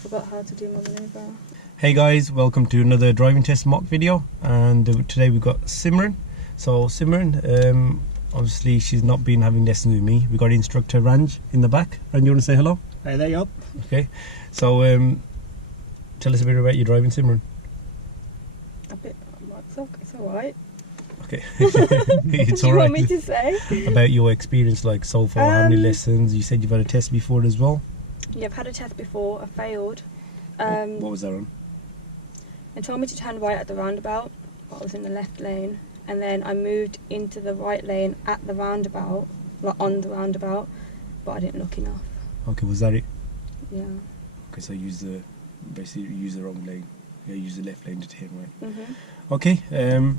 forgot how to do my maneuver. Hey guys, welcome to another driving test mock video, and today we've got Simran. So Simran, obviously she's not been having lessons with me. We got instructor Ranj in the back. Ranj, you want to say hello? Hey there, yup. Okay, so tell us a bit about your driving, Simran. A bit, it's alright. Okay, it's What do you alright. want me to say? About your experience, like so far, how many lessons? You said you've had a test before as well. Yeah, I've had a test before. I failed. What was that on? They told me to turn right at the roundabout, but I was in the left lane, and then I moved into the right lane at the roundabout, like on the roundabout, but I didn't look enough. Okay, was that it? Yeah. Okay, so basically use the wrong lane. Yeah, use the left lane to turn right. Mhm. Okay.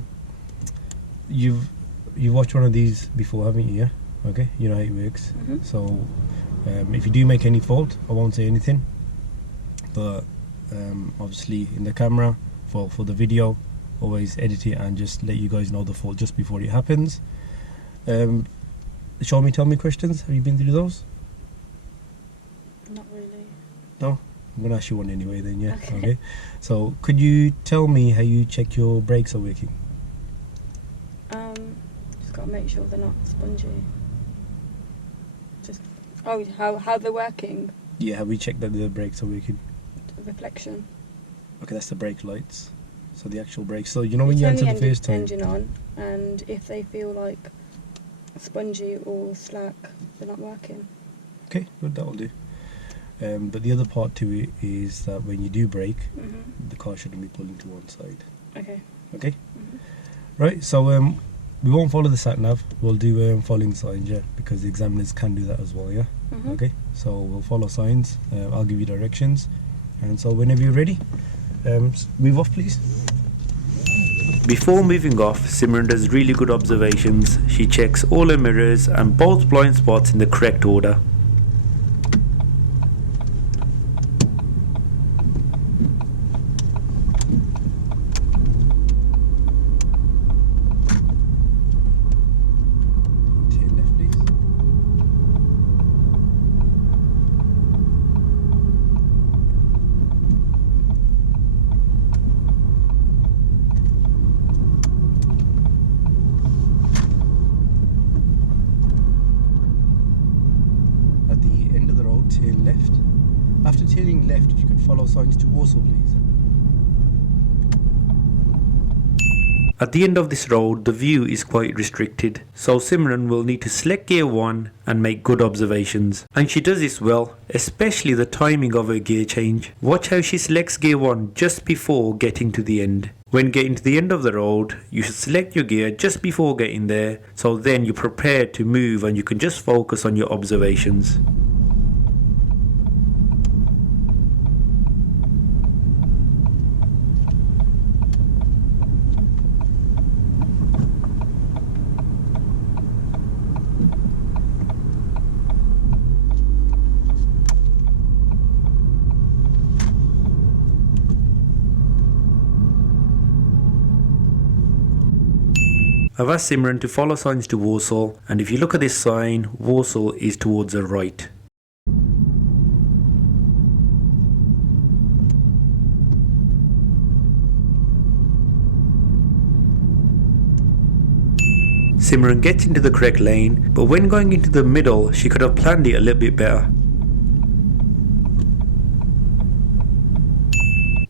You've watched one of these before, haven't you? Yeah. Okay. You know how it works. Mhm. So, if you do make any fault, I won't say anything. But obviously, in the camera for the video, always edit it and just let you guys know the fault just before it happens. Show me, tell me questions. Have you been through those? Not really. No. I'm gonna ask you one anyway. Then yeah. Okay. So, could you tell me how you check your brakes are working? Just gotta make sure they're not spongy. Just how they're working. Yeah, have we checked that the brakes are working? Reflection. Okay, that's the brake lights. So the actual brakes. So you know when you enter the first time. Engine on, and if they feel like spongy or slack, they're not working. Okay, good, that'll do. But the other part to it is that when you do brake, the car shouldn't be pulling to one side. Okay. Okay. Right. So we won't follow the sat nav. We'll do following signs, yeah, because the examiners can do that as well, yeah. Okay. So we'll follow signs. I'll give you directions, and so whenever you're ready, move off, please. Before moving off, Simran does really good observations. She checks all her mirrors and both blind spots in the correct order. Turn left, please. At the end of the road, turn left. After turning left, if you could follow signs to WALSALL, please. At the end of this road, the view is quite restricted, so Simran will need to select gear 1 and make good observations. And she does this well, especially the timing of her gear change. Watch how she selects gear 1 just before getting to the end. When getting to the end of the road, you should select your gear just before getting there, so then you're prepared to move and you can just focus on your observations. I've asked Simran to follow signs to WALSALL, and if you look at this sign, WALSALL is towards the right. Simran gets into the correct lane, but when going into the middle, she could have planned it a little bit better.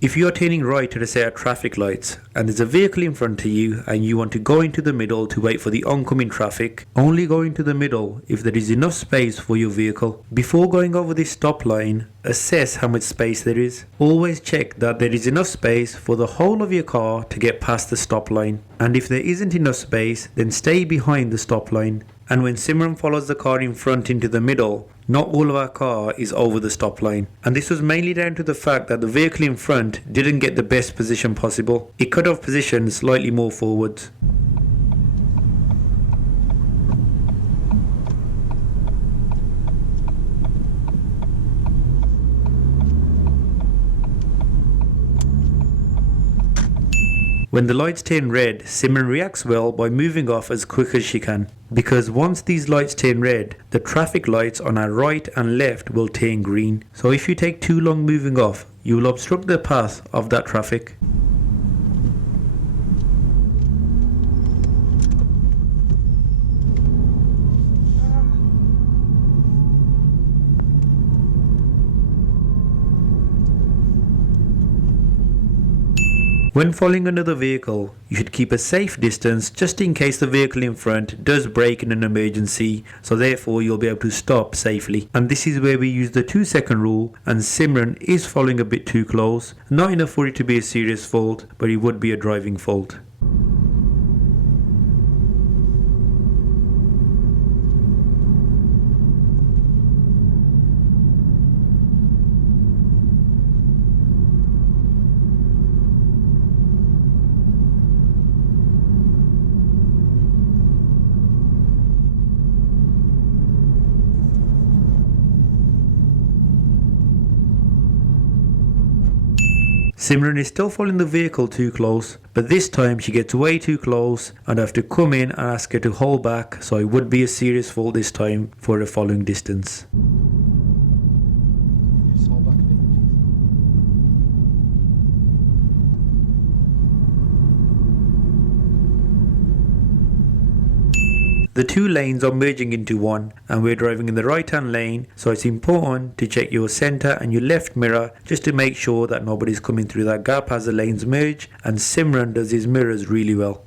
If you are turning right at a set of traffic lights and there's a vehicle in front of you and you want to go into the middle to wait for the oncoming traffic, only go into the middle if there is enough space for your vehicle. Before going over this stop line, assess how much space there is. Always check that there is enough space for the whole of your car to get past the stop line. And if there isn't enough space, then stay behind the stop line. And when Simran follows the car in front into the middle, not all of our car is over the stop line. And this was mainly down to the fact that the vehicle in front didn't get the best position possible. It could have positioned slightly more forwards. When the lights turn red, Simran reacts well by moving off as quick as she can. Because once these lights turn red, the traffic lights on our right and left will turn green. So if you take too long moving off, you will obstruct the path of that traffic. When following another vehicle, you should keep a safe distance just in case the vehicle in front does brake in an emergency, so therefore you'll be able to stop safely. And this is where we use the 2-second rule, and Simran is following a bit too close. Not enough for it to be a serious fault, but it would be a driving fault. Simran is still following the vehicle too close, but this time she gets way too close and I have to come in and ask her to hold back, so it would be a serious fault this time for the following distance. Just hold back a bit, please. The two lanes are merging into one and we're driving in the right hand lane, so it's important to check your centre and your left mirror just to make sure that nobody's coming through that gap as the lanes merge, and Simran does his mirrors really well.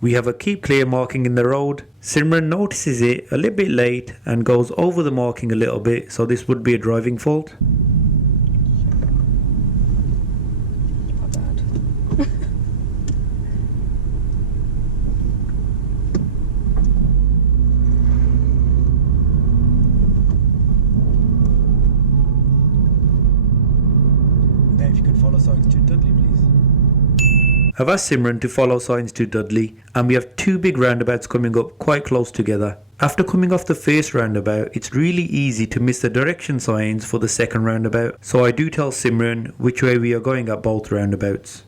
We have a keep clear marking in the road. Simran notices it a little bit late and goes over the marking a little bit, so this would be a driving fault. If you could follow signs to Dudley, please. I've asked Simran to follow signs to Dudley, and we have two big roundabouts coming up quite close together. After coming off the first roundabout, it's really easy to miss the direction signs for the second roundabout, so I do tell Simran which way we are going at both roundabouts.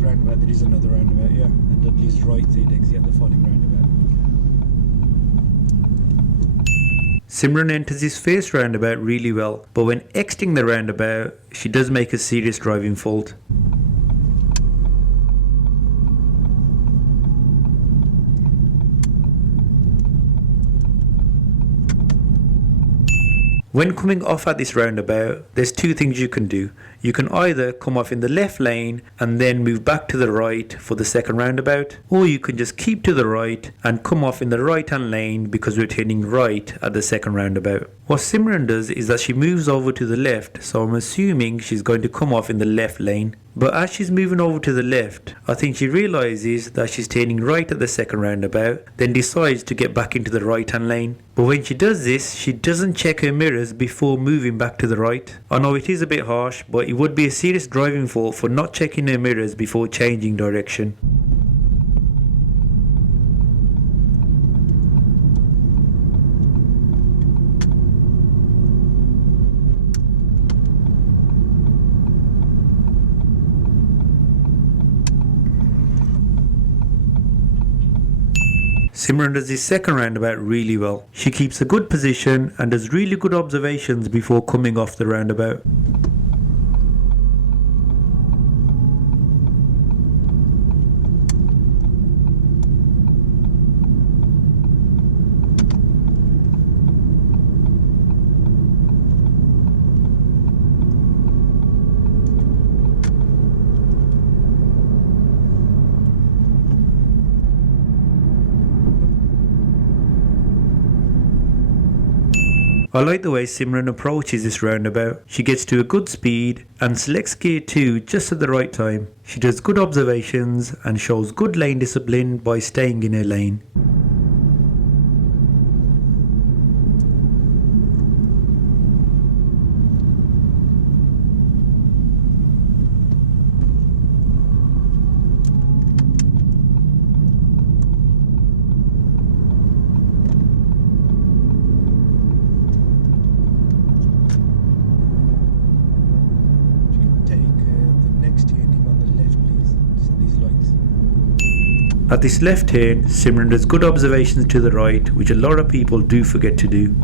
Roundabout, there is another roundabout, yeah, and Dudley's right side exit the following roundabout. Simran enters his first roundabout really well, but when exiting the roundabout, she does make a serious driving fault. When coming off at this roundabout, there's two things you can do. You can either come off in the left lane and then move back to the right for the second roundabout, or you can just keep to the right and come off in the right hand lane because we're turning right at the second roundabout. What Simran does is that she moves over to the left, so I'm assuming she's going to come off in the left lane. But as she's moving over to the left, I think she realises that she's turning right at the second roundabout, then decides to get back into the right hand lane. But when she does this, she doesn't check her mirrors before moving back to the right. I know it is a bit harsh, but it would be a serious driving fault for not checking her mirrors before changing direction. Simran does his second roundabout really well. She keeps a good position and does really good observations before coming off the roundabout. I like the way Simran approaches this roundabout. She gets to a good speed and selects gear 2 just at the right time. She does good observations and shows good lane discipline by staying in her lane. At this left turn, Simran does good observations to the right, which a lot of people do forget to do.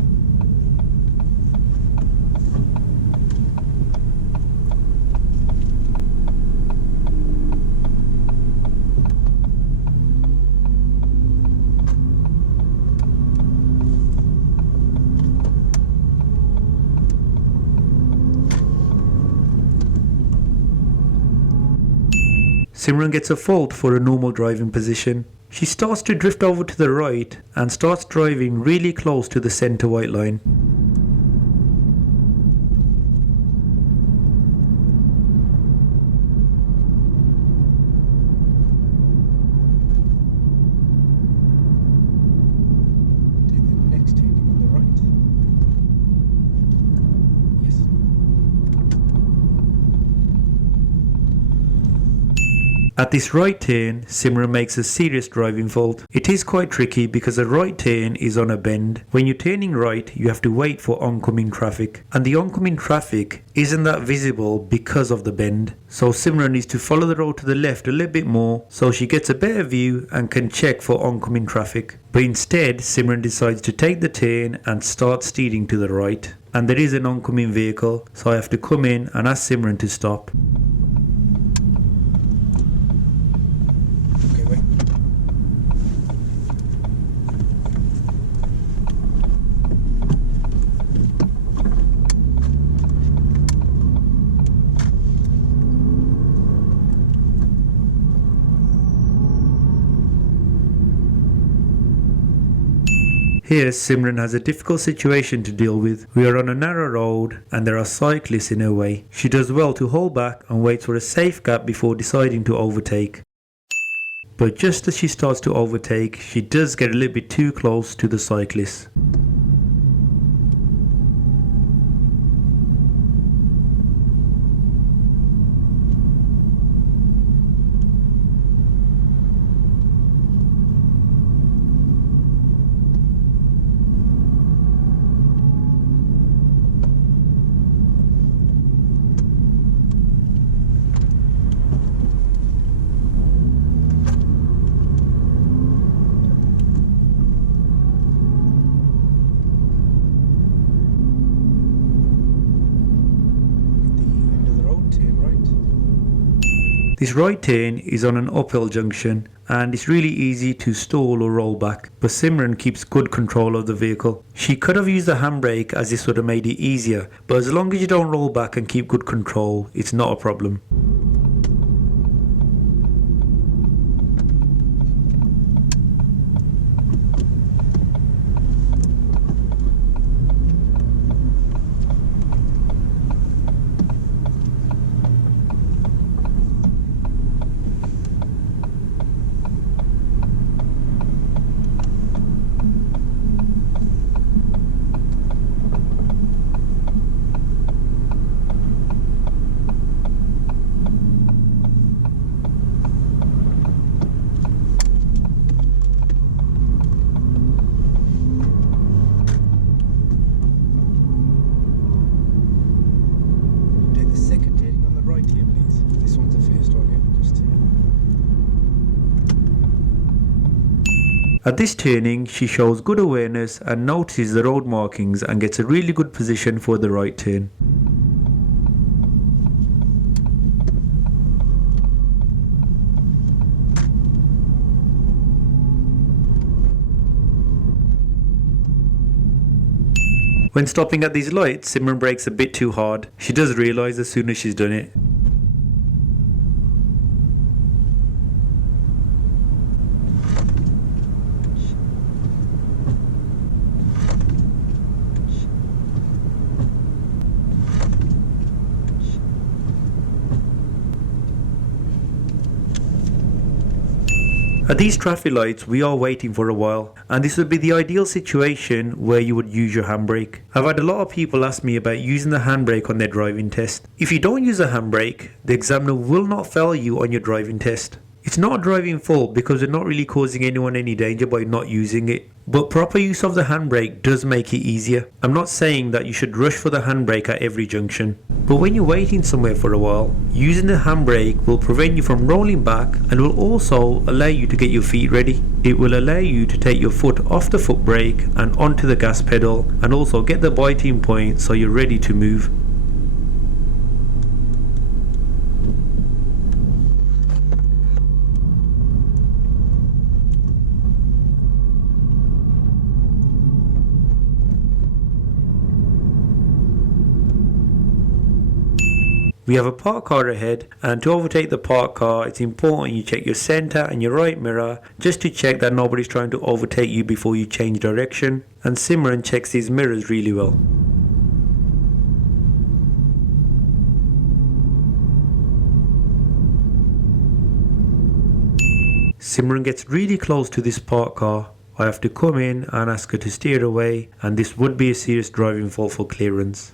Simran gets a fault for a normal driving position. She starts to drift over to the right and starts driving really close to the centre white line. At this right turn, Simran makes a serious driving fault. It is quite tricky because a right turn is on a bend. When you're turning right, you have to wait for oncoming traffic. And the oncoming traffic isn't that visible because of the bend. So Simran needs to follow the road to the left a little bit more so she gets a better view and can check for oncoming traffic. But instead, Simran decides to take the turn and start steering to the right. And there is an oncoming vehicle, so I have to come in and ask Simran to stop. Here, Simran has a difficult situation to deal with. We are on a narrow road and there are cyclists in her way. She does well to hold back and wait for a safe gap before deciding to overtake. But just as she starts to overtake, she does get a little bit too close to the cyclist. This right turn is on an uphill junction and it's really easy to stall or roll back, but Simran keeps good control of the vehicle. She could have used the handbrake as this would have made it easier, but as long as you don't roll back and keep good control, it's not a problem. At this turning, she shows good awareness and notices the road markings and gets a really good position for the right turn. When stopping at these lights, Simran brakes a bit too hard. She does realise as soon as she's done it. At these traffic lights, we are waiting for a while, and this would be the ideal situation where you would use your handbrake. I've had a lot of people ask me about using the handbrake on their driving test. If you don't use a handbrake, the examiner will not fail you on your driving test. It's not a driving fault because we're not really causing anyone any danger by not using it. But proper use of the handbrake does make it easier. I'm not saying that you should rush for the handbrake at every junction. But when you're waiting somewhere for a while, using the handbrake will prevent you from rolling back and will also allow you to get your feet ready. It will allow you to take your foot off the foot brake and onto the gas pedal, and also get the biting point so you're ready to move. We have a parked car ahead, and to overtake the parked car, it's important you check your centre and your right mirror just to check that nobody's trying to overtake you before you change direction. And Simran checks his mirrors really well. Simran gets really close to this parked car. I have to come in and ask her to steer away, and this would be a serious driving fault for clearance.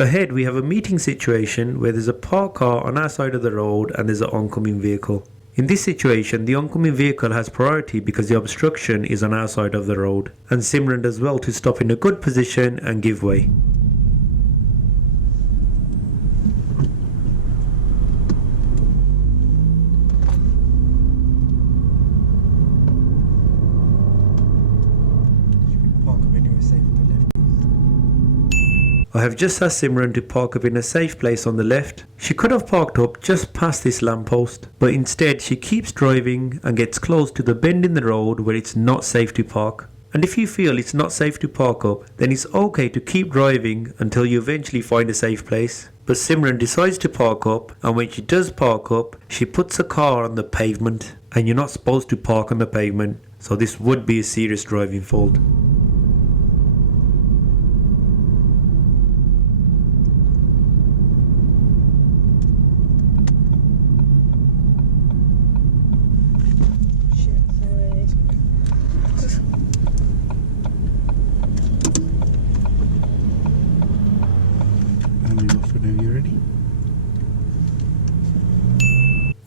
Ahead we have a meeting situation where there's a parked car on our side of the road and there's an oncoming vehicle. In this situation, the oncoming vehicle has priority because the obstruction is on our side of the road, and Simran does well to stop in a good position and give way. I have just asked Simran to park up in a safe place on the left. She could have parked up just past this lamppost, but instead she keeps driving and gets close to the bend in the road where it's not safe to park. And if you feel it's not safe to park up, then it's okay to keep driving until you eventually find a safe place. But Simran decides to park up, and when she does park up, she puts the car on the pavement, and you're not supposed to park on the pavement, so this would be a serious driving fault.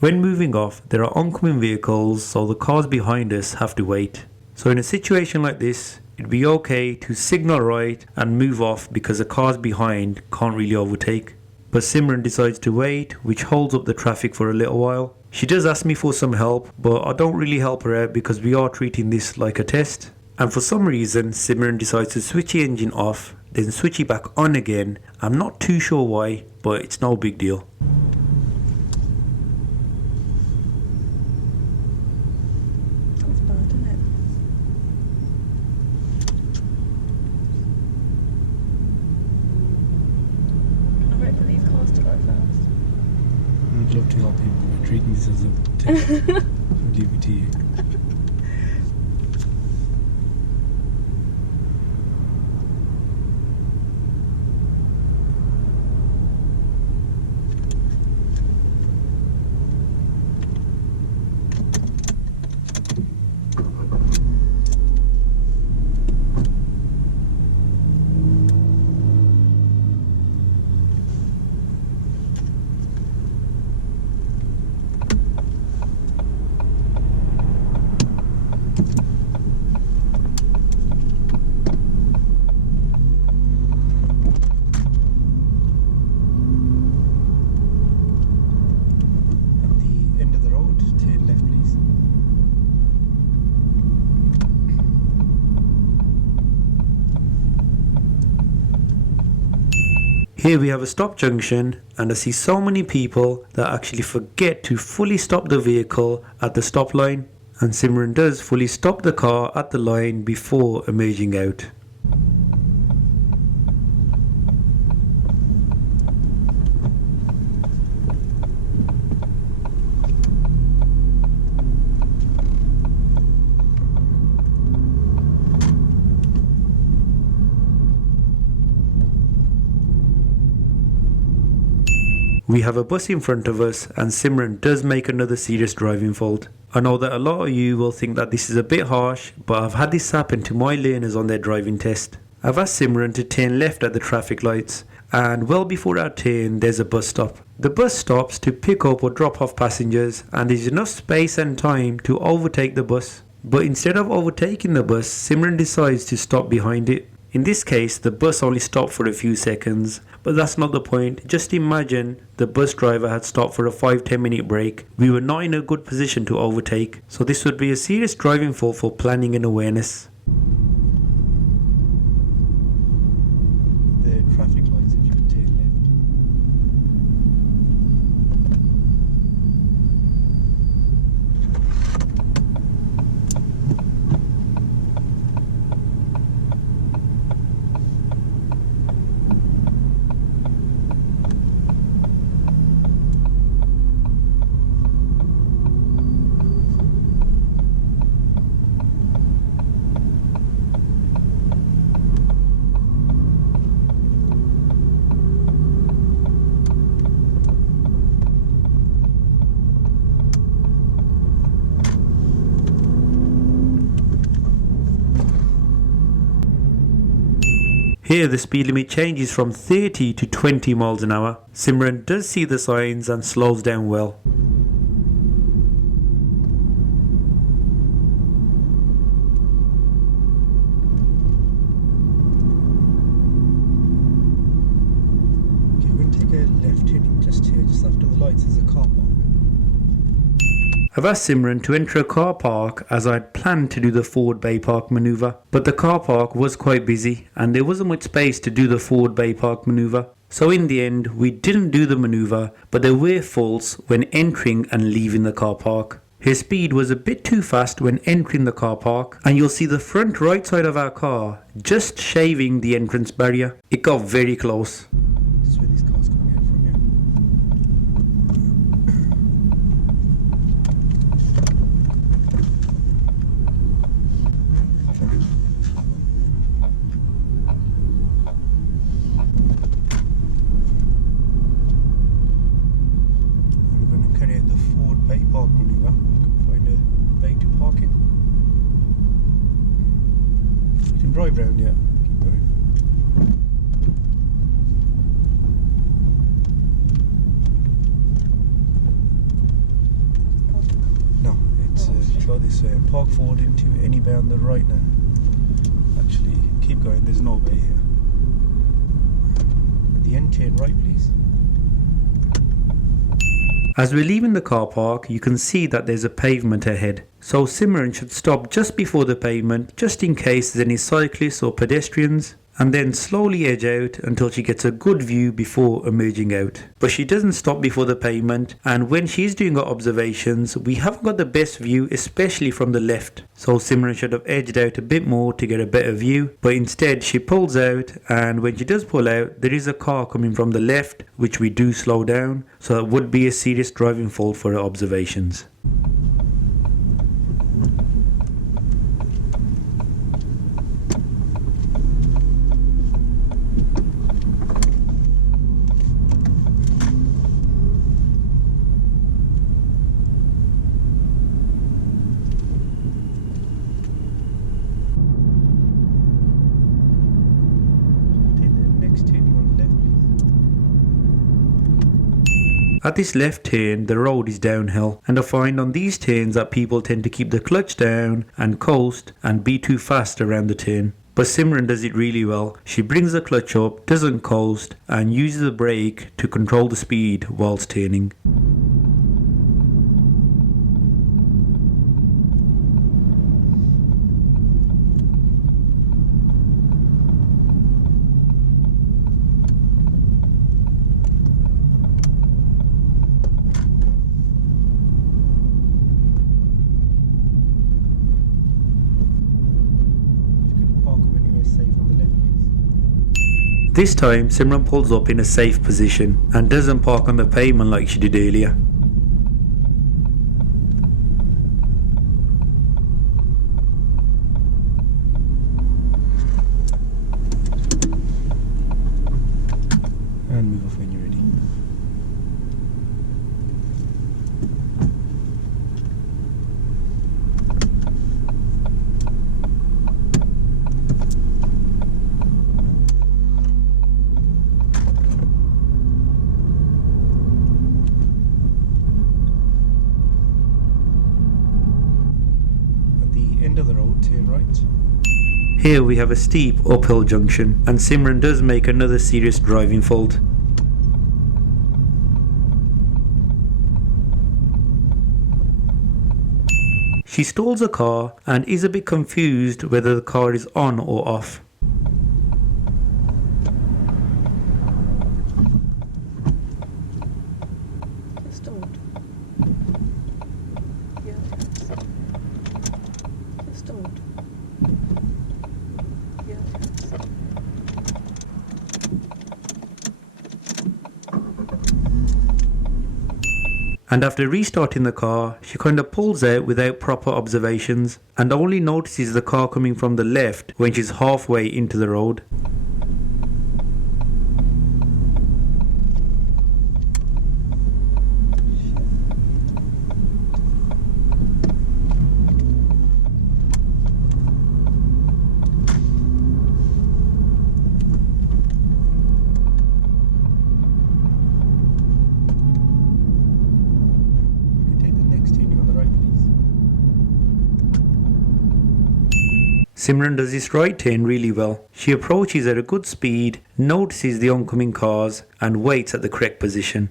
When moving off, there are oncoming vehicles, so the cars behind us have to wait. So in a situation like this, it'd be okay to signal right and move off because the cars behind can't really overtake. But Simran decides to wait, which holds up the traffic for a little while. She does ask me for some help, but I don't really help her out because we are treating this like a test. And for some reason, Simran decides to switch the engine off, then switch it back on again. I'm not too sure why, but it's no big deal. I'd love to help him, but treating this as a test. I'll leave it to you. Here we have a stop junction, and I see so many people that actually forget to fully stop the vehicle at the stop line, and Simran does fully stop the car at the line before emerging out. We have a bus in front of us and Simran does make another serious driving fault. I know that a lot of you will think that this is a bit harsh, but I've had this happen to my learners on their driving test. I've asked Simran to turn left at the traffic lights, and well before our turn there's a bus stop. The bus stops to pick up or drop off passengers and there's enough space and time to overtake the bus. But instead of overtaking the bus, Simran decides to stop behind it. In this case, the bus only stopped for a few seconds, but that's not the point. Just imagine the bus driver had stopped for a 5-10 minute break. We were not in a good position to overtake, so this would be a serious driving fault for planning and awareness. The traffic lights, if you would turn left. Here the speed limit changes from 30 to 20 miles an hour. Simran does see the signs and slows down well. Okay, we're going to take a left turning just here, just after the lights. There's a car park. I've asked Simran to enter a car park as I'd planned to do the forward bay park manoeuvre, but the car park was quite busy and there wasn't much space to do the forward bay park manoeuvre. So in the end we didn't do the manoeuvre, but there were faults when entering and leaving the car park. Her speed was a bit too fast when entering the car park, and you'll see the front right side of our car just shaving the entrance barrier. It got very close. This is where these cars coming out from, yeah? And we're going to carry out the forward bay park manoeuvre. We can find a bay to park in. You can drive round, yeah. Keep going. No, it's go this way and park forward into any bay on the right now. Actually, keep going, there's no bay here. At the end, turn right, please. As we're leaving the car park, you can see that there's a pavement ahead. So Simran should stop just before the pavement, just in case there's any cyclists or pedestrians, and then slowly edge out until she gets a good view before emerging out. But she doesn't stop before the pavement, and when she's doing her observations, we haven't got the best view, especially from the left. So Simran should have edged out a bit more to get a better view, but instead she pulls out, and when she does pull out, there is a car coming from the left, which we do slow down, so that would be a serious driving fault for her observations. At this left turn, the road is downhill, and I find on these turns that people tend to keep the clutch down and coast and be too fast around the turn. But Simran does it really well. She brings the clutch up, doesn't coast, and uses the brake to control the speed whilst turning. This time Simran pulls up in a safe position and doesn't park on the pavement like she did earlier. And move off when you're ready. Here we have a steep uphill junction and Simran does make another serious driving fault. She stalls the car and is a bit confused whether the car is on or off. It's stalled. Yeah, it's stalled. Yeah, And after restarting the car, she kind of pulls out without proper observations and only notices the car coming from the left when she's halfway into the road. Simran does this right turn really well. She approaches at a good speed, notices the oncoming cars and waits at the correct position.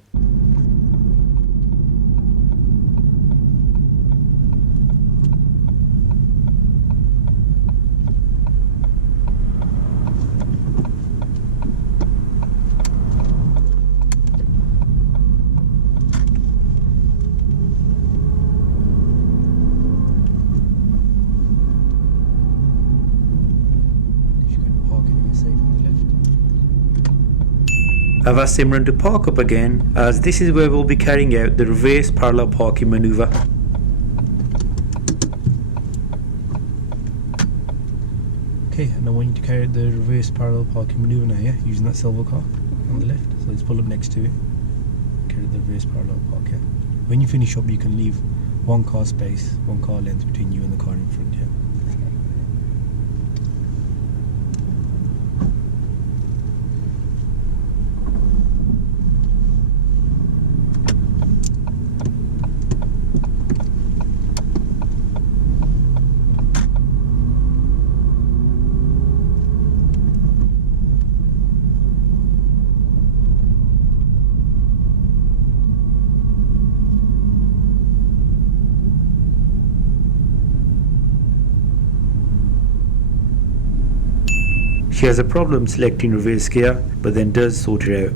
I've asked Simran to park up again, as this is where we'll be carrying out the reverse parallel parking manoeuvre. Okay, and I want you to carry out the reverse parallel parking manoeuvre now, yeah? Using that silver car on the left. So let's pull up next to it. Carry out the reverse parallel park, yeah? When you finish up, you can leave one car space, one car length between you and the car in front, yeah? She has a problem selecting reverse gear, but then does sort it out.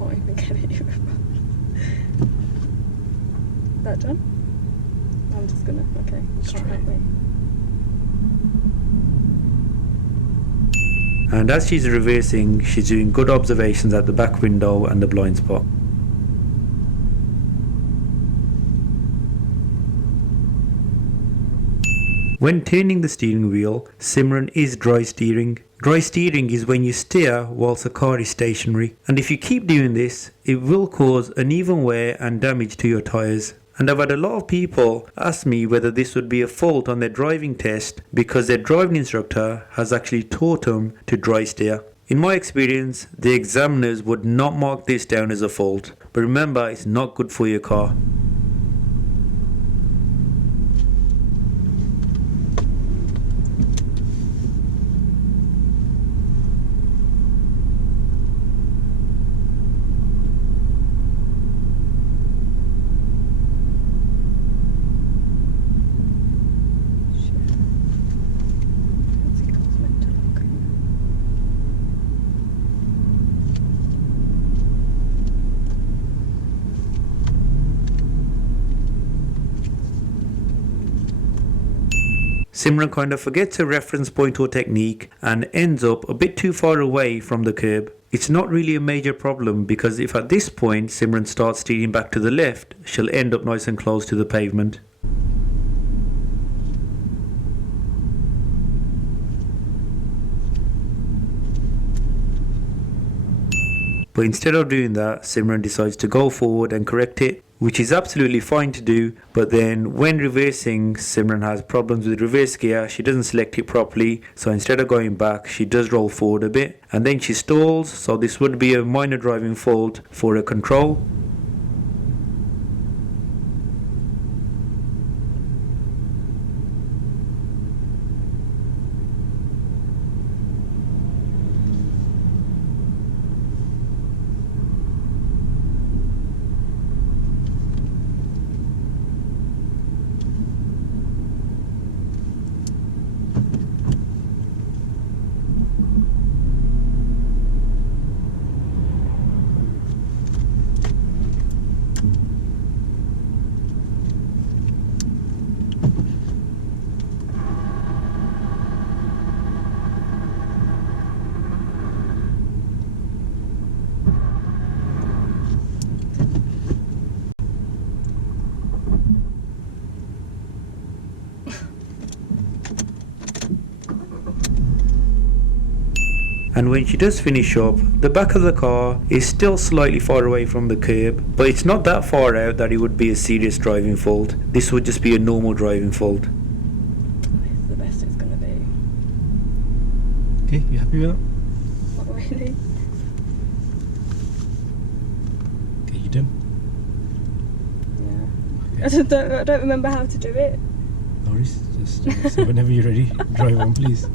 I can't even get it. That done? I'm just gonna, okay, you can't help me. And as she's reversing, she's doing good observations at the back window and the blind spot. When turning the steering wheel, Simran is dry steering. Dry steering is when you steer whilst the car is stationary, and if you keep doing this, it will cause uneven wear and damage to your tyres. And I've had a lot of people ask me whether this would be a fault on their driving test because their driving instructor has actually taught them to dry steer. In my experience, the examiners would not mark this down as a fault, but remember, it's not good for your car. Simran kind of forgets her reference point or technique and ends up a bit too far away from the curb. It's not really a major problem because if at this point Simran starts steering back to the left, she'll end up nice and close to the pavement. But instead of doing that, Simran decides to go forward and correct it, which is absolutely fine to do, but then when reversing, Simran has problems with reverse gear. She doesn't select it properly, so instead of going back, she does roll forward a bit, and then she stalls, so this would be a minor driving fault for her control. and when she does finish up, the back of the car is still slightly far away from the curb, but it's not that far out that it would be a serious driving fault. This would just be a normal driving fault. It's the best it's gonna be. Okay, you happy with that? Not really. Okay, you done? Yeah. I don't remember how to do it. No worries, just so whenever you're ready, drive on please.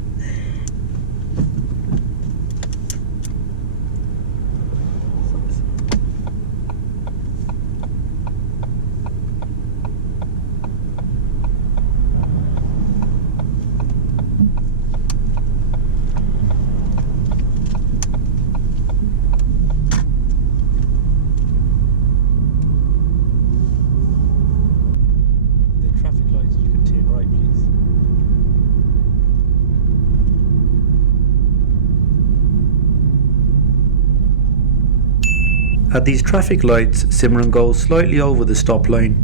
At these traffic lights, Simran goes slightly over the stop line.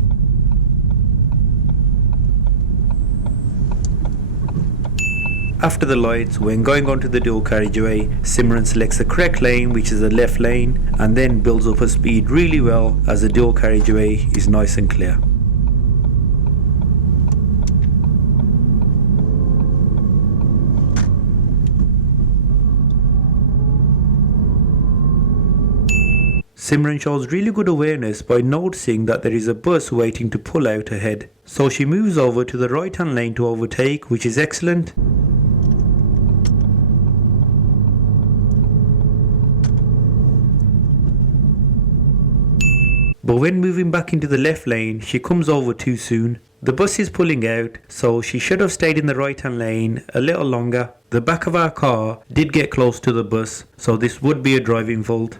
After the lights, when going onto the dual carriageway, Simran selects the correct lane, which is the left lane, and then builds up her speed really well as the dual carriageway is nice and clear. Simran shows really good awareness by noticing that there is a bus waiting to pull out ahead. So she moves over to the right hand lane to overtake, which is excellent. But when moving back into the left lane, she comes over too soon. The bus is pulling out, so she should have stayed in the right hand lane a little longer. The back of our car did get close to the bus, so this would be a driving fault.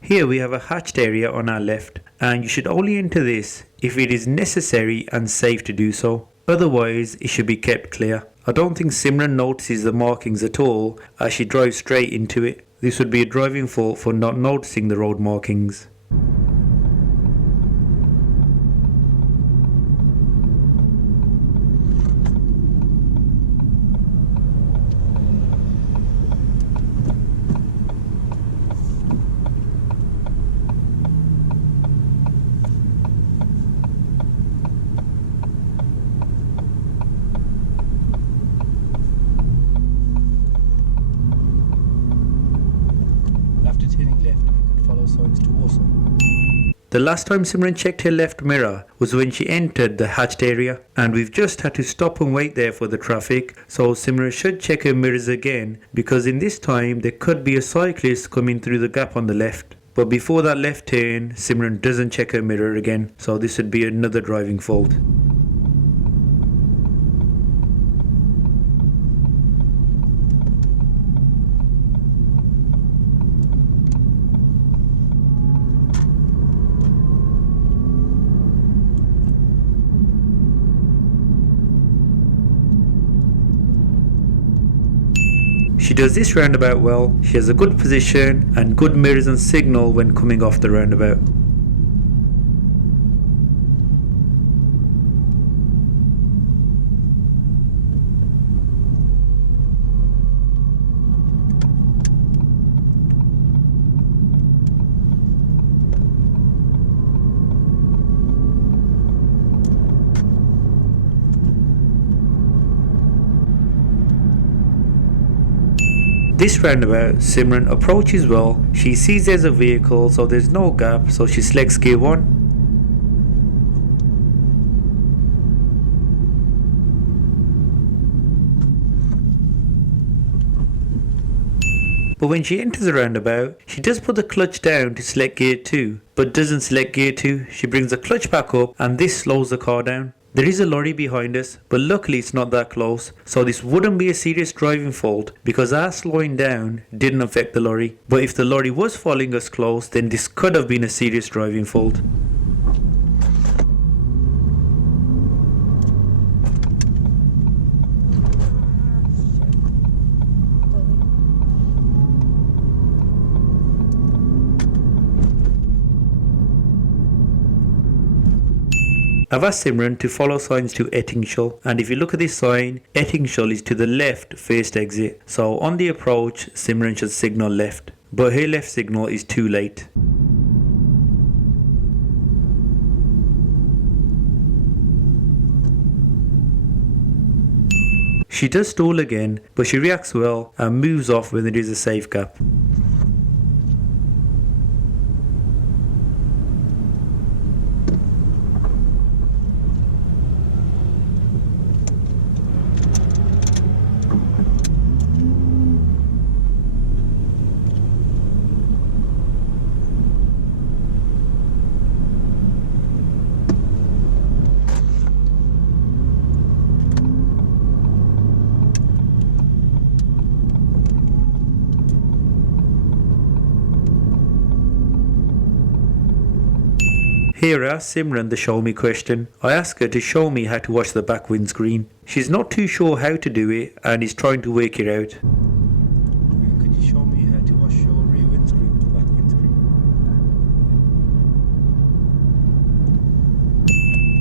Here we have a hatched area on our left, and you should only enter this if it is necessary and safe to do so. Otherwise, it should be kept clear. I don't think Simran notices the markings at all as she drives straight into it. This would be a driving fault for not noticing the road markings. The last time Simran checked her left mirror was when she entered the hatched area, and we've just had to stop and wait there for the traffic, so Simran should check her mirrors again, because in this time there could be a cyclist coming through the gap on the left. But before that left turn, Simran doesn't check her mirror again, so this would be another driving fault. She does this roundabout well. She has a good position and good mirrors and signal when coming off the roundabout. This roundabout, Simran approaches well. She sees there's a vehicle, so there's no gap, so she selects gear 1. But when she enters the roundabout, she does put the clutch down to select gear 2, but doesn't select gear 2. She brings the clutch back up, and this slows the car down. There is a lorry behind us, but luckily it's not that close, so this wouldn't be a serious driving fault because our slowing down didn't affect the lorry. But if the lorry was following us close, then this could have been a serious driving fault. I've asked Simran to follow signs to Ettingshall, and if you look at this sign, Ettingshall is to the left first exit. So on the approach, Simran should signal left, but her left signal is too late. She does stall again, but she reacts well and moves off when there is a safe gap. Here I ask Simran the show me question. I ask her to show me how to wash the back windscreen. She's not too sure how to do it and is trying to work it out. Could you show me how to wash your rear windscreen, the back windscreen?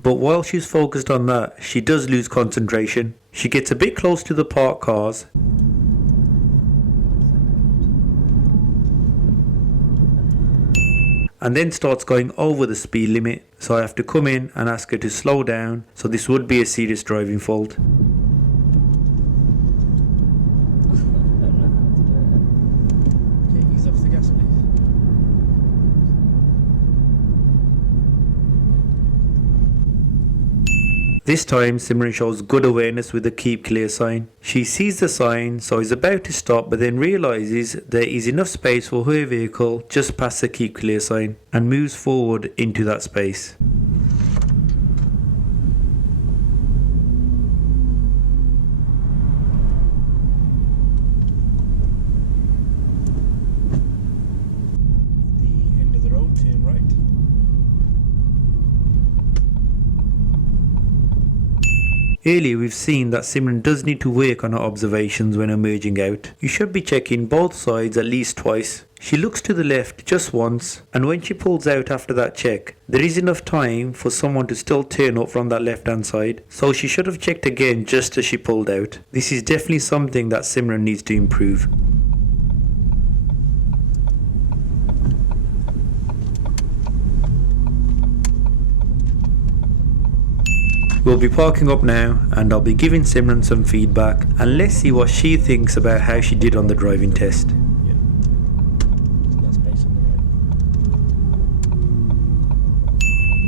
But while she's focused on that, she does lose concentration. She gets a bit close to the parked cars. And then starts going over the speed limit, so I have to come in and ask her to slow down, so this would be a serious driving fault. Okay, ease off the gas, please. This time Simran shows good awareness with the keep clear sign. She sees the sign, so is about to stop, but then realises there is enough space for her vehicle just past the keep clear sign and moves forward into that space. The end of the road, turn right. Earlier we've seen that Simran does need to work on her observations when emerging out. You should be checking both sides at least twice. She looks to the left just once, and when she pulls out after that check, there is enough time for someone to still turn up from that left hand side, so she should have checked again just as she pulled out. This is definitely something that Simran needs to improve. We'll be parking up now and I'll be giving Simran some feedback, and let's see what she thinks about how she did on the driving test. Yeah. So that's space on the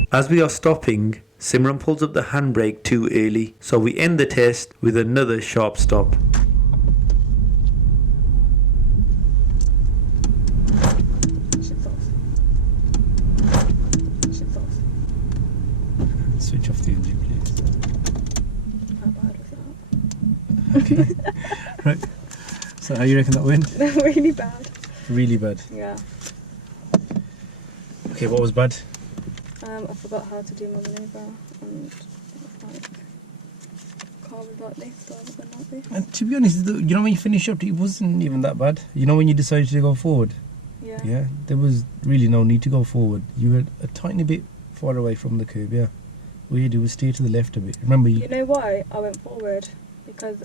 right. As we are stopping, Simran pulls up the handbrake too early, so we end the test with another sharp stop. Switch off the engine, please. How bad was that? Okay. Right. So how you reckon that went? Really bad. Really bad. Yeah. Okay, what was bad? I forgot how to do my manoeuvre, and it was like, car was like this, driver was like this. And to be honest, you know when you finish up, it wasn't even that bad. You know when you decided to go forward? Yeah. Yeah, there was really no need to go forward. You were a tiny bit far away from the curb, yeah. All you do was steer to the left a bit. Remember You know why I went forward? Because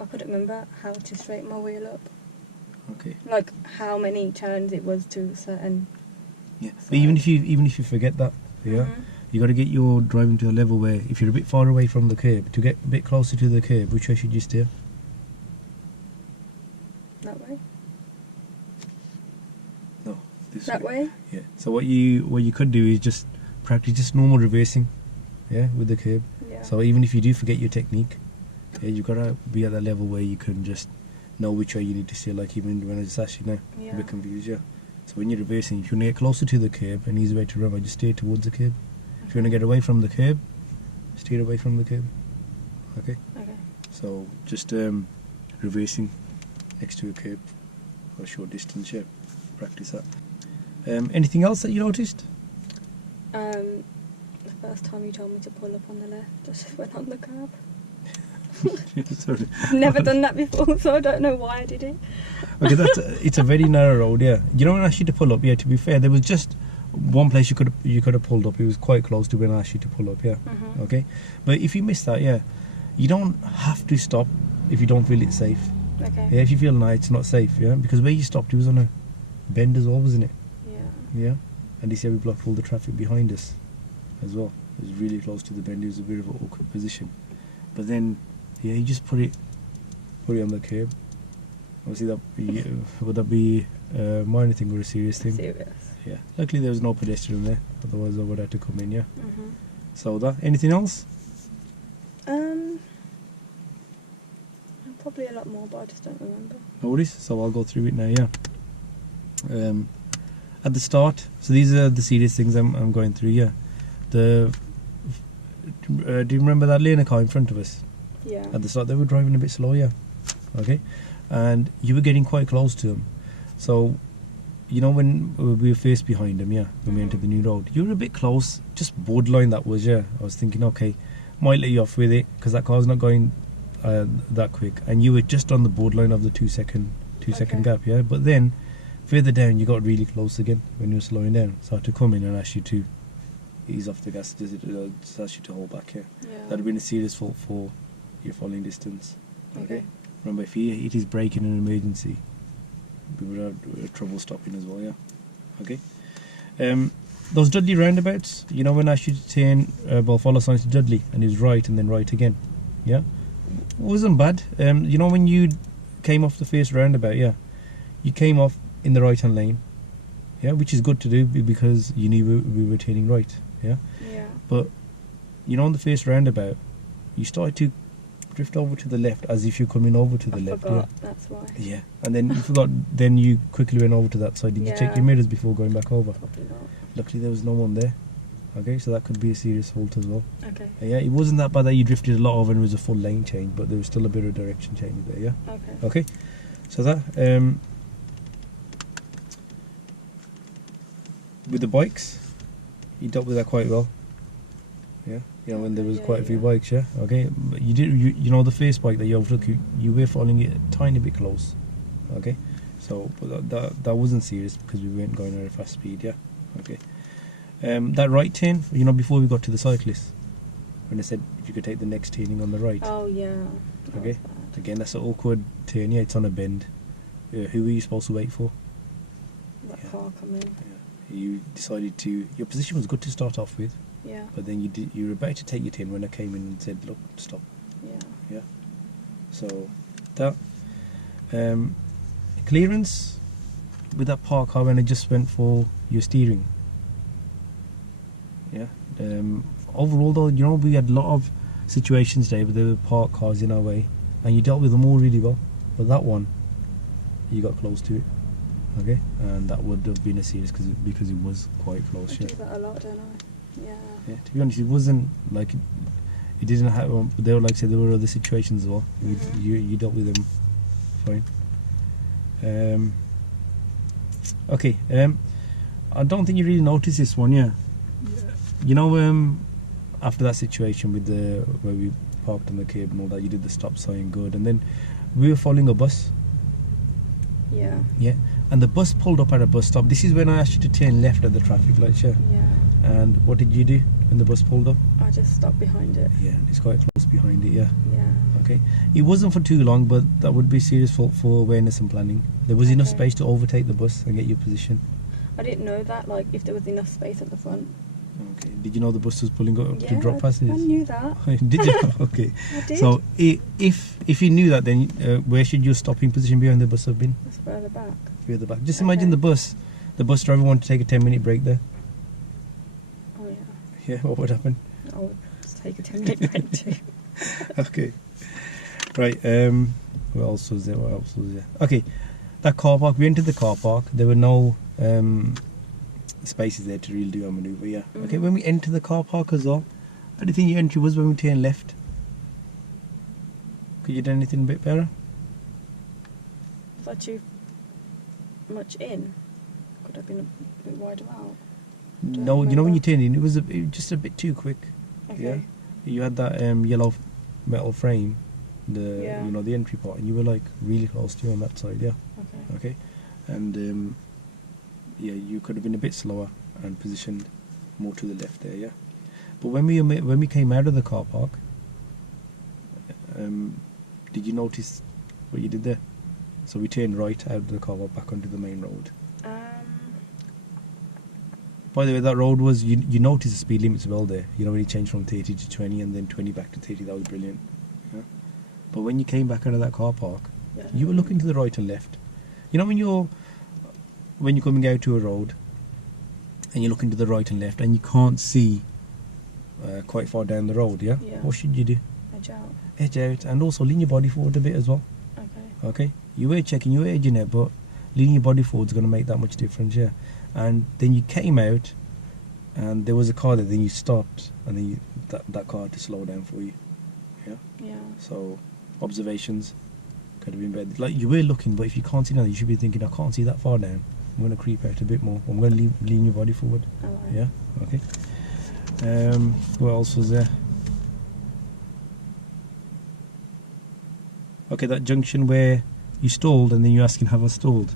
I couldn't remember how to straighten my wheel up. Okay. Like how many turns it was to certain. Yeah. But even if you forget that, yeah, Mhm. you got to get your driving to a level where if you're a bit far away from the curb, to get a bit closer to the curb, which way should you steer? That way. No, this That way. Yeah. So what you could do is just practice just normal reversing, yeah, with the curb. Yeah. So even if you do forget your technique, yeah, you've got to be at that level where you can just know which way you need to steer. Like even when I just asked you now, Yeah. a bit confused, yeah. So when you're reversing, if you want to get closer to the curb, an easy way to remember, just steer towards the curb. If you want to get away from the curb, steer away from the curb. Okay. Okay. So just reversing next to a curb for a short distance, yeah. Practice that. Anything else that you noticed? The first time you told me to pull up on the left, I just went on the curb. Sorry. I've never done that before, so I don't know why I did it. Okay, it's a very narrow road, yeah. You know when I asked you to pull up, yeah, to be fair, there was just one place you could have pulled up. It was quite close to when I asked you to pull up. Yeah. Mhm. Okay. But if you miss that, yeah, you don't have to stop if you don't feel it's safe. Okay. Yeah. If you feel no, it's not safe. Yeah. Because where you stopped, it was on a bend as well, wasn't it? Yeah. Yeah. And you see, we blocked all the traffic behind us as well. It was really close to the bend. It was a bit of an awkward position. But then, yeah, you just put it on the curb. Obviously, would that be a minor thing or a serious thing? Serious. Yeah. Luckily, there was no pedestrian there. Otherwise, I would have to come in. Yeah. Mhm. So that. Anything else? Probably a lot more, but I just don't remember. No worries. So I'll go through it now. Yeah. At the start, so these are the serious things I'm going through. Yeah. Do you remember that lane car in front of us? Yeah. At the start, they were driving a bit slow. Yeah. Okay. And you were getting quite close to them. So, you know, when we were faced behind them, yeah, when we entered the new road, you were a bit close, just borderline that was, yeah. I was thinking, okay, might let you off with it because that car's not going that quick, and you were just on the borderline of the 2 second gap, yeah. But then further down, you got really close again when you were slowing down. So I had to come in and ask you to ease off the gas, just ask you to hold back here. Yeah. That'd have been a serious fault for your following distance. Okay. Remember, if it is braking in an emergency, we would have trouble stopping as well, yeah. Okay. Those Dudley roundabouts, you know, when I asked you to turn, follow signs to Dudley, and he was right and then right again, yeah? Wasn't bad. You know, when you came off the first roundabout, yeah, you came off in the right-hand lane, yeah, which is good to do because you knew we were turning right, yeah? Yeah. But, you know, on the first roundabout, you started to drift over to the left as if you're coming over to the I left. forgot, that's why. Yeah, and then you forgot. Then you quickly went over to that side. Did you check Yeah. your mirrors before going back over? Probably not. Luckily, there was no one there. Okay, so that could be a serious fault as well. Okay. Yeah, it wasn't that bad that you drifted a lot over and it was a full lane change, but there was still a bit of direction change there. Yeah. Okay. Okay, so that with the bikes, you dealt with that quite well. Yeah. You know, when there was quite a few bikes, yeah. Okay, but you know the first bike that you overtook, you were following it a tiny bit close. Okay, so but that wasn't serious because we weren't going at a fast speed, yeah. Okay, that right turn, you know, before we got to the cyclist, when I said if you could take the next turning on the right. Oh yeah. That Okay, was bad. again that's an awkward turn, yeah. It's on a bend. Who were you supposed to wait for? That Yeah. car coming. Yeah. You decided to. Your position was good to start off with. Yeah. But then you were about to take your turn when I came in and said, look, stop. Yeah. Yeah. So that clearance with that park car when I just went for your steering. Yeah. Overall though, you know, we had a lot of situations there where there were parked cars in our way and you dealt with them all really well. But that one, you got close to it. Okay. And that would have been a serious because it was quite close. I Yeah. do that a lot, don't I? Yeah. Yeah, to be honest, it wasn't like it didn't have. There were, like I said, there were other situations as well. Mhm. You dealt with them fine. Okay. I don't think you really noticed this one, yeah. You know, after that situation with the where we parked on the curb and all that, you did the stop sign good, and then we were following a bus. Yeah. Yeah, and the bus pulled up at a bus stop. This is when I asked you to turn left at the traffic lights, yeah. Yeah. And what did you do when the bus pulled up? I just stopped behind it. Yeah, it's quite close behind it, yeah. Yeah. Okay. It wasn't for too long, but that would be serious for awareness and planning. There was enough Okay. space to overtake the bus and get your position. I didn't know that, like, if there was enough space at the front. Okay. Did you know the bus was pulling up to Yeah, drop I passengers? knew that. Did you? Okay. I did. So if you knew that, then where should your stopping position behind the bus have been? It's further back. Further back. Just imagine Okay. the bus driver wanted to take a 10-minute break there. Oh yeah. Yeah, what would happen? I would just take a 10-minute break too. Okay. Right, what else was there? Okay, that car park, we entered the car park, there were no spaces there to really do our manoeuvre, yeah. Okay, Mhm. when we entered the car park as well, how do you think your entry was when we turned left? Could you do anything a bit better? Was I too much in? Could have been a bit wider out. Don't No, you know when remember. you turned in, it was just a bit too quick. Okay. Yeah. You had that yellow metal frame, Yeah. you know, the entry part, and you were like really close to on that side, yeah. Okay. Okay, and yeah, you could have been a bit slower, and positioned more to the left there, yeah. But when we came out of the car park, did you notice what you did there? So we turned right out of the car park back onto the main road. By the way, that road was, you noticed the speed limits well there. You know, when you changed from 30 to 20 and then 20 back to 30, that was brilliant. Yeah? But when you came back out of that car park, you were looking to the right and left. You know, when you're coming out to a road and you're looking to the right and left and you can't see quite far down the road, yeah? What should you do? Edge out. Edge out, and also lean your body forward a bit as well. Okay, you were checking, you were edging it, but leaning your body forward is going to make that much difference, yeah. And then you came out, and there was a car there. Then you stopped, and then that car had to slow down for you, yeah. Yeah. So observations could have been better. Like, you were looking, but if you can't see now, you should be thinking, I can't see that far down. I'm going to creep out a bit more. I'm going to lean your body forward. Alright. Yeah. Okay. What else was there? Okay, that junction where you stalled and then you're asking, have I stalled?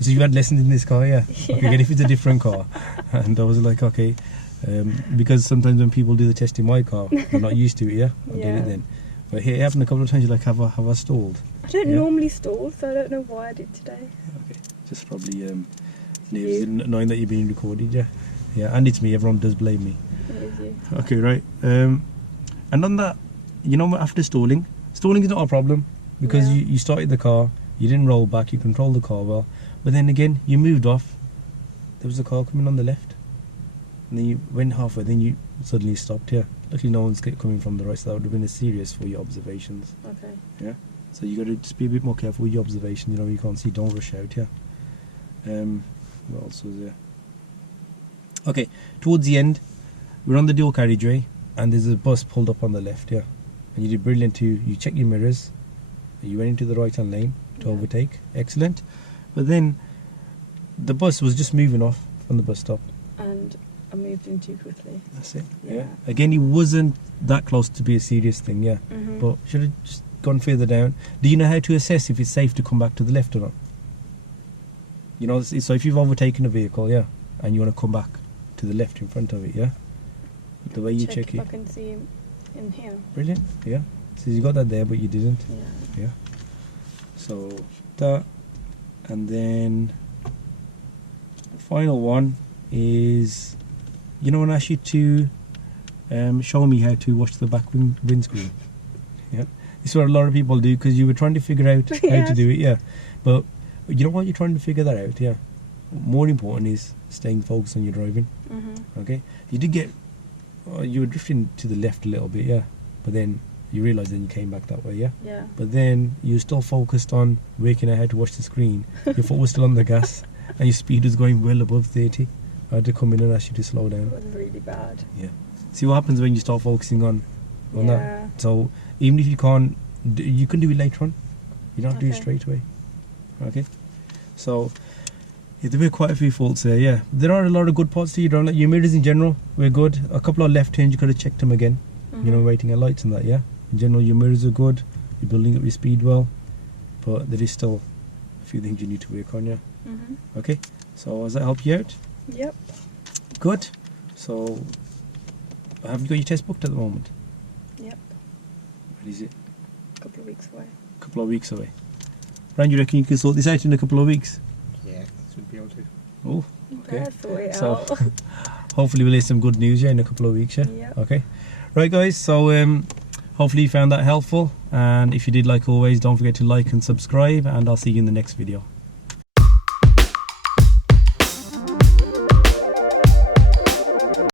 So you had lessons in this car, yeah? Okay, again, if it's a different car. And I was like, okay, because sometimes when people do the test in my car, they're not used to it, yeah? I get it then. But here it happened a couple of times, you're like, have I stalled? I don't normally stall, so I don't know why I did today. Okay, just probably knowing that you're being recorded, yeah? Yeah, and it's me, everyone does blame me. It is you. Okay, right. And on that, you know, after stalling is not a problem. Because you started the car, you didn't roll back, you controlled the car well, but then again you moved off, there was a car coming on the left, and then you went halfway, then you suddenly stopped here. Luckily no one's coming from the right, so that would have been a serious for your observations. Okay. Yeah, so you got to just be a bit more careful with your observations, you know, you can't see, don't rush out here. What else was there? Okay, towards the end, we're on the dual carriageway, and there's a bus pulled up on the left here, and you did brilliant too, you checked your mirrors, you went into the right hand lane to overtake, excellent. But then the bus was just moving off from the bus stop. And I moved in too quickly. That's it, yeah. Again, it wasn't that close to be a serious thing, yeah. But should have just gone further down. Do you know how to assess if it's safe to come back to the left or not? You know, so if you've overtaken a vehicle, yeah, and you want to come back to the left in front of it, yeah, the way you check it. I can see him in here. Brilliant, yeah. So you got that there, but you didn't. Yeah. So that, and then the final one is, you know, when I asked you to show me how to wash the back windscreen. Yeah, this is what a lot of people do, because you were trying to figure out how to do it. Yeah, but you know what, you're trying to figure that out. Yeah, more important is staying focused on your driving. Okay, you did get, you were drifting to the left a little bit. Yeah, but then you realised then you came back that way, yeah? Yeah. But then you were still focused on working out how to watch the screen. Your foot was still on the gas and your speed was going well above 30. I had to come in and ask you to slow down. It was really bad. Yeah. See what happens when you start focusing on that? So even if you can't, you can do it later on. You don't have to do it straight away. Okay? So yeah, there were quite a few faults there, yeah. There are a lot of good parts to your driving. Like your mirrors in general were good. A couple of left turns, you could have checked them again. You know, waiting at lights and that, yeah. In general, your mirrors are good. You're building up your speed well, but there is still a few things you need to work on, yeah. Okay. So has that helped you out? Yep. Good. So have you got your test booked at the moment? Yep. When is it? A couple of weeks away. A couple of weeks away. Ryan, you reckon you can sort this out in a couple of weeks? Yeah, should be able to. Oh, okay. Sort it So out. hopefully we'll hear some good news, yeah, in a couple of weeks, yeah. Yep. Okay. Right, guys. So hopefully you found that helpful, and if you did, like always, don't forget to like and subscribe, and I'll see you in the next video.